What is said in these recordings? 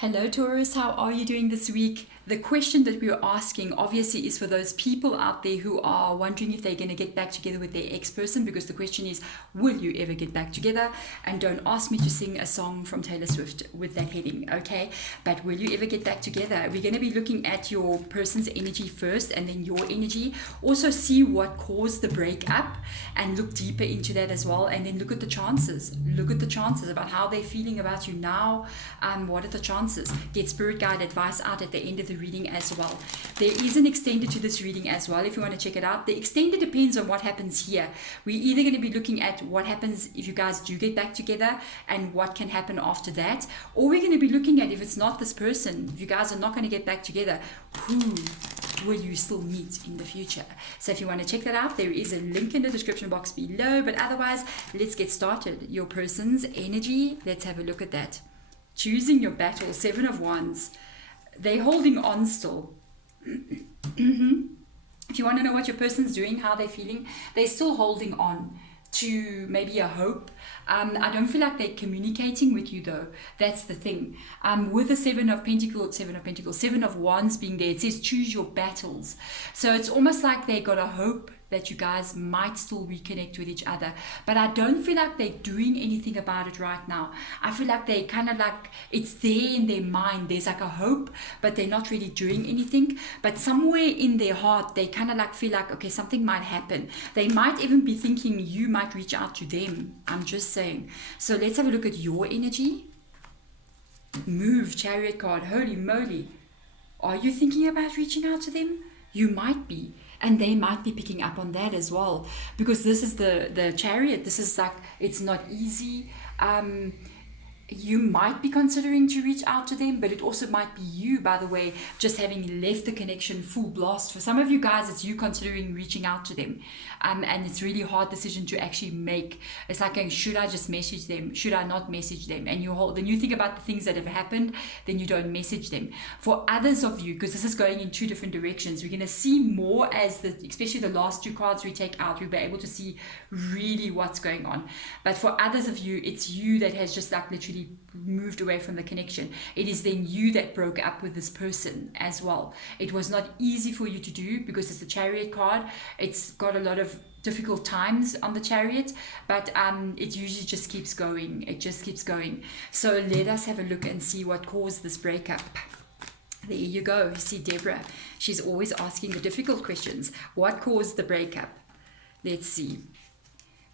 Hello Taurus, how are you doing this week? The question that we are asking obviously is for those people out there who are wondering if they're going to get back together with their ex-person, because the question is, will you ever get back together? And don't ask me to sing a song from Taylor Swift with that heading, okay? But will you ever get back together? We're going to be looking at your person's energy first and then your energy. Also see what caused the breakup and look deeper into that as well. And then look at the chances. Look at the chances about how they're feeling about you now. What are the chances? Get spirit guide advice out at the end of the reading as well. There is an extended to this reading as well if you want to check it out. The extended depends on what happens here. We're either going to be looking at what happens if you guys do get back together and what can happen after that, or we're going to be looking at if it's not this person, if you guys are not going to get back together, who will you still meet in the future? So if you want to check that out, there is a link in the description box below. But otherwise, let's get started. Your person's energy, let's have a look at that. Choosing your battle, 7 of Wands. They're holding on still. If you want to know what your person's doing, how they're feeling, they're still holding on to maybe a hope. I don't feel like they're communicating with you though. That's the thing. With the Seven of Pentacles, Seven of Wands being there, it says choose your battles. So it's almost like they got a hope that you guys might still reconnect with each other. But I don't feel like they're doing anything about it right now. I feel like they kind of like, it's there in their mind. There's like a hope, but they're not really doing anything. But somewhere in their heart, they kind of like feel like, okay, something might happen. They might even be thinking you might reach out to them. I'm just saying. So let's have a look at your energy. Move, Chariot card. Holy moly. Are you thinking about reaching out to them? You might be. And they might be picking up on that as well, because this is the Chariot. This is like, it's not easy. You might be considering to reach out to them, but it also might be you, by the way, just having left the connection full blast. For some of you guys, it's you considering reaching out to them. And it's really hard decision to actually make. It's like going, should I just message them? Should I not message them? And then you think about the things that have happened, then you don't message them. For others of you, because this is going in 2 different directions, we're going to see more as especially the last 2 cards we take out, we'll be able to see really what's going on. But for others of you, it's you that has just like literally moved away from the connection. It is then you that broke up with this person as well. It was not easy for you to do because it's the Chariot card. It's got a lot of difficult times on the Chariot, but it usually just keeps going. It just keeps going. So let us have a look and see what caused this breakup. There you go. You see Deborah. She's always asking the difficult questions. What caused the breakup? Let's see.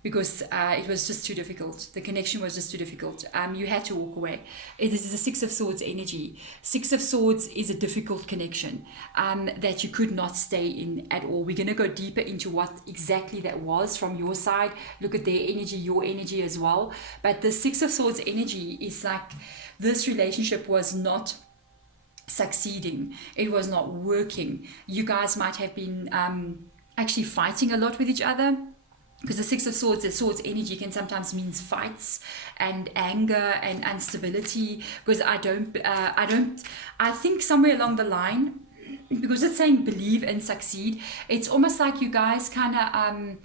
Because it was just too difficult. The connection was just too difficult. You had to walk away. This is a 6 of Swords energy. 6 of Swords is a difficult connection that you could not stay in at all. We're going to go deeper into what exactly that was from your side. Look at their energy, your energy as well. But the 6 of Swords energy is like this relationship was not succeeding. It was not working. You guys might have been actually fighting a lot with each other. Because the 6 of Swords, the Swords energy can sometimes mean fights and anger and instability. Because I think somewhere along the line, because it's saying believe and succeed, it's almost like you guys kind of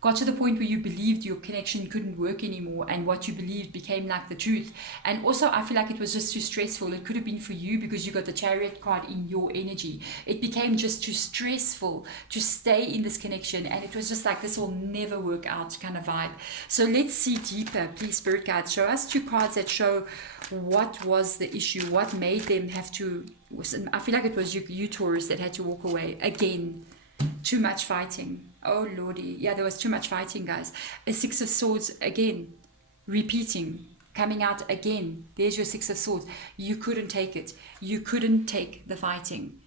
got to the point where you believed your connection couldn't work anymore, and what you believed became like the truth. And also I feel like it was just too stressful. It could have been for you because you got the Chariot card in your energy. It became just too stressful to stay in this connection, and it was just like, this will never work out kind of vibe. So let's see deeper. Please, spirit guides, show us 2 cards that show what was the issue, what made them have to. I feel like it was you Taurus, that had to walk away again. Too much fighting. Oh lordy. Yeah, there was too much fighting, guys. A 6 of Swords again, repeating, coming out again. There's your 6 of Swords. You couldn't take it. You couldn't take the fighting.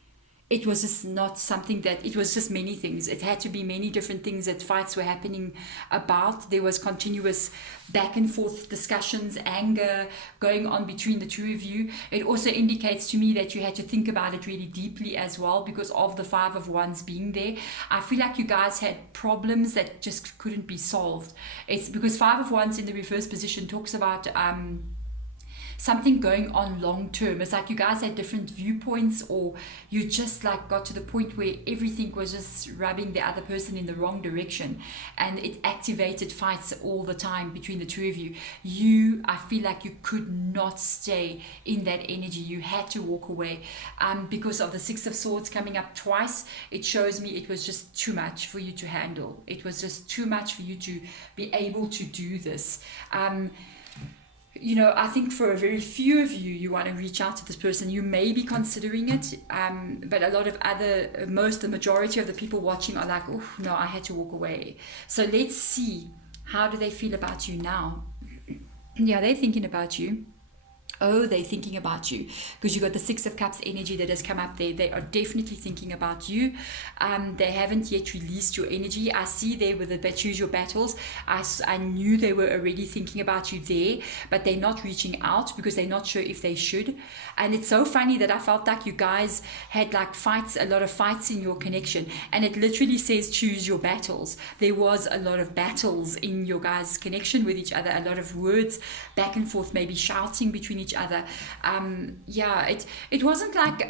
It was just not something that, it was just many things. It had to be many different things that fights were happening about. There was continuous back and forth discussions, anger going on between the 2 of you. It also indicates to me that you had to think about it really deeply as well, because of the 5 of Wands being there. I feel like you guys had problems that just couldn't be solved. It's because 5 of Wands in the reverse position talks about something going on long term. It's like you guys had different viewpoints, or you just like got to the point where everything was just rubbing the other person in the wrong direction, and it activated fights all the time between the two of you. I feel like you could not stay in that energy. You had to walk away, because of the Six of Swords coming up twice. It shows me it was just too much for you to handle. It was just too much for you to be able to do this. I think for a very few of you, you want to reach out to this person. You may be considering it, but a lot of the majority of the people watching are like, oh no, I had to walk away. So let's see, how do they feel about you now? Yeah, they're thinking about you. Oh, they're thinking about you, because you got the Six of Cups energy that has come up there. They are definitely thinking about you. They haven't yet released your energy. I see there with the choose your battles. I knew they were already thinking about you there, but they're not reaching out because they're not sure if they should. And it's so funny that I felt like you guys had like a lot of fights in your connection. And it literally says choose your battles. There was a lot of battles in your guys' connection with each other, a lot of words back and forth, maybe shouting between each other. It wasn't like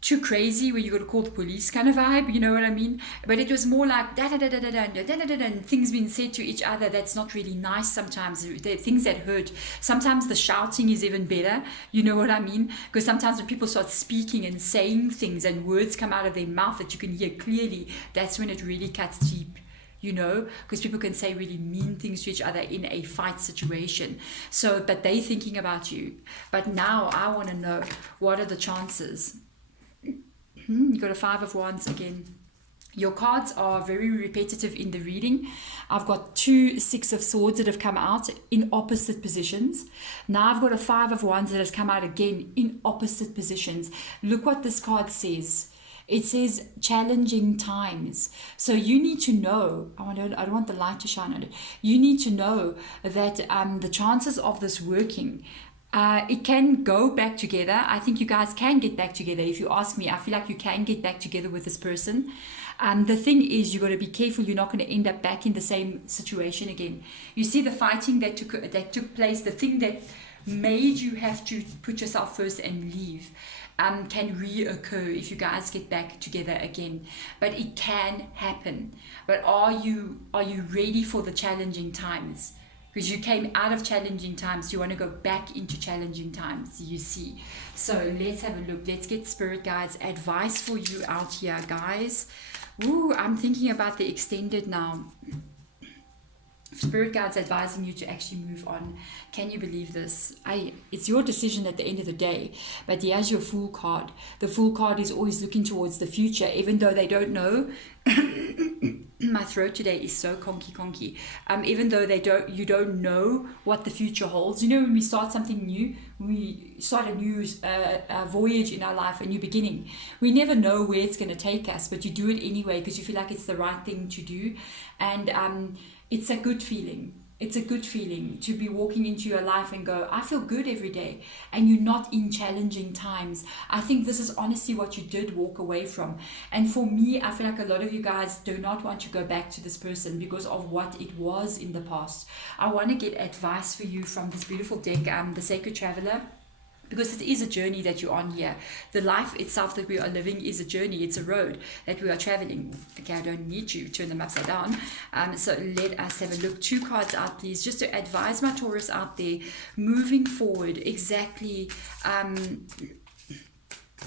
too crazy where you got to call the police kind of vibe, you know what I mean? But it was more like and things being said to each other that's not really nice sometimes. Things that hurt. Sometimes the shouting is even better, you know what I mean? Because sometimes when people start speaking and saying things and words come out of their mouth that you can hear clearly, that's when it really cuts deep. Because people can say really mean things to each other in a fight situation. But they thinking about you. But now I want to know, what are the chances? You got a Five of Wands again. Your cards are very repetitive in the reading. I've got 2 Six of Swords that have come out in opposite positions. Now I've got a Five of Wands that has come out again in opposite positions. Look what this card says. It says challenging times. So you need to know, I don't want the light to shine on it. You need to know that the chances of this working, it can go back together. I think you guys can get back together. If you ask me, I feel like you can get back together with this person. The thing is, you got to be careful. You're not going to end up back in the same situation again. You see the fighting that took place, the thing that made you have to put yourself first and leave. Can reoccur if you guys get back together again, but it can happen. But are you ready for the challenging times? Because you came out of challenging times, you want to go back into challenging times, you see. So let's have a look. Let's get spirit guides advice for you out here, guys. Ooh, I'm thinking about the extended now. Spirit guides advising you to actually move on. Can you believe this? It's your decision at the end of the day. But here's your Fool card. The Fool card is always looking towards the future, even though they don't know. My throat today is so conky. Even though you don't know what the future holds. When we start something new, we start a new voyage in our life, a new beginning. We never know where it's going to take us, but you do it anyway because you feel like it's the right thing to do. And it's a good feeling. It's a good feeling to be walking into your life and go, I feel good every day. And you're not in challenging times. I think this is honestly what you did walk away from. And for me, I feel like a lot of you guys do not want to go back to this person because of what it was in the past. I want to get advice for you from this beautiful deck, the Sacred Traveler. Because it is a journey that you're on here. The life itself that we are living is a journey. It's a road that we are traveling. Okay, I don't need to turn them upside down. So let us have a look. 2 cards out, please, just to advise my Taurus out there, moving forward, exactly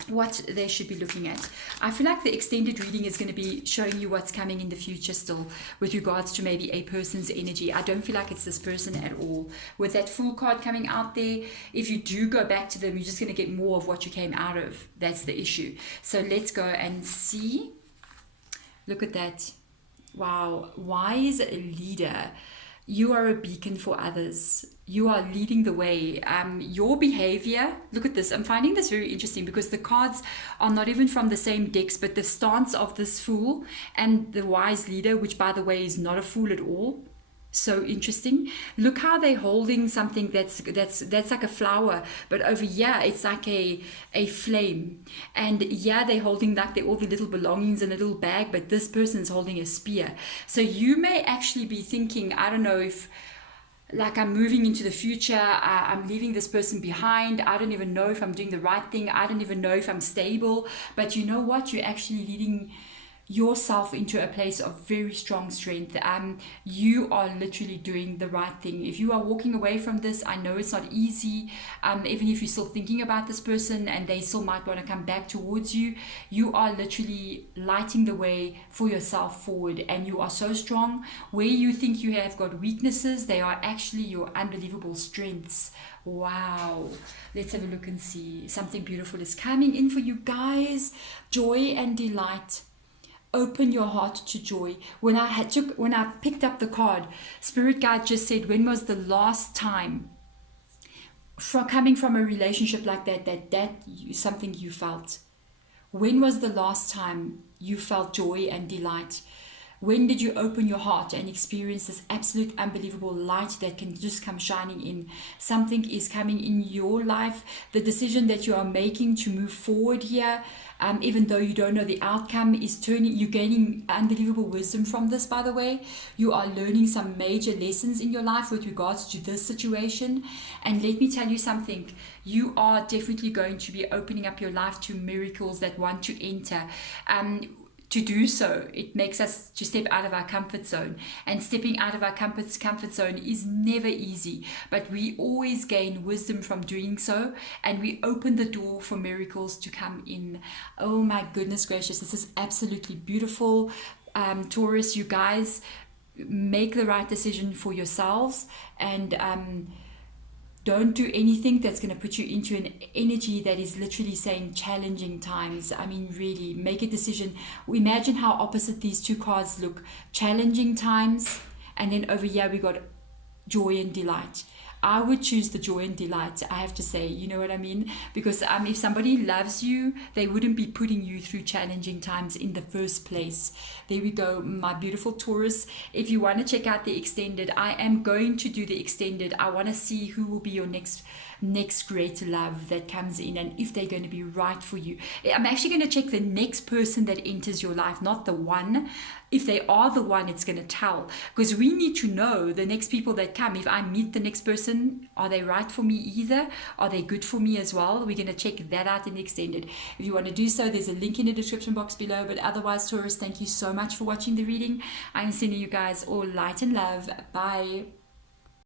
what they should be looking at. I feel like the extended reading is going to be showing you what's coming in the future still with regards to maybe a person's energy. I don't feel like it's this person at all. With that Fool card coming out there, if you do go back to them, you're just going to get more of what you came out of. That's the issue. So let's go and see. Look at that. Wow. Wise leader. You are a beacon for others. You are leading the way. Your behavior, look at this. I'm finding this very interesting because the cards are not even from the same decks, but the stance of this Fool and the Wise leader, which by the way is not a fool at all. So interesting. Look how they're holding something that's like a flower, but over here it's like a flame. And they're holding like all the little belongings in a little bag, but this person's holding a spear. So you may actually be thinking, I don't know if like I'm moving into the future, I'm leaving this person behind, I don't even know if I'm doing the right thing, I don't even know if I'm stable. But you know what, you're actually leading yourself into a place of very strong strength. You are literally doing the right thing. If you are walking away from this, I know it's not easy. Even if you're still thinking about this person and they still might want to come back towards you, you are literally lighting the way for yourself forward, and you are so strong. Where you think you have got weaknesses, they are actually your unbelievable strengths. Wow. Let's have a look and see. Something beautiful is coming in for you guys. Joy and delight. Open your heart to joy. When I picked up the card, Spirit Guide just said, when was the last time, coming from a relationship like something you felt? When was the last time you felt joy and delight? When did you open your heart and experience this absolute unbelievable light that can just come shining in? Something is coming in your life. The decision that you are making to move forward here, even though you don't know the outcome, is turning. You're gaining unbelievable wisdom from this, by the way. You are learning some major lessons in your life with regards to this situation. And let me tell you something. You are definitely going to be opening up your life to miracles that want to enter. To do so, it makes us to step out of our comfort zone, and stepping out of our comfort zone is never easy, but we always gain wisdom from doing so, and we open the door for miracles to come in. Oh my goodness gracious, this is absolutely beautiful. Taurus, you guys make the right decision for yourselves, and don't do anything that's going to put you into an energy that is literally saying challenging times. I mean, really, make a decision. Imagine how opposite these two cards look. Challenging times, and then over here we got joy and delight. I would choose the joy and delight, I have to say, you know what I mean? Because if somebody loves you, they wouldn't be putting you through challenging times in the first place. There we go, my beautiful Taurus. If you want to check out the extended, I am going to do the extended. I want to see who will be your next great love that comes in, and if they're going to be right for you. I'm actually going to check the next person that enters your life, not the one. If they are the one, it's going to tell, because we need to know the next people that come. If I meet the next person, are they right for me either? Are they good for me as well? We're going to check that out in the extended. If you want to do so, there's a link in the description box below. But otherwise, Taurus, thank you so much for watching the reading. I'm sending you guys all light and love. Bye.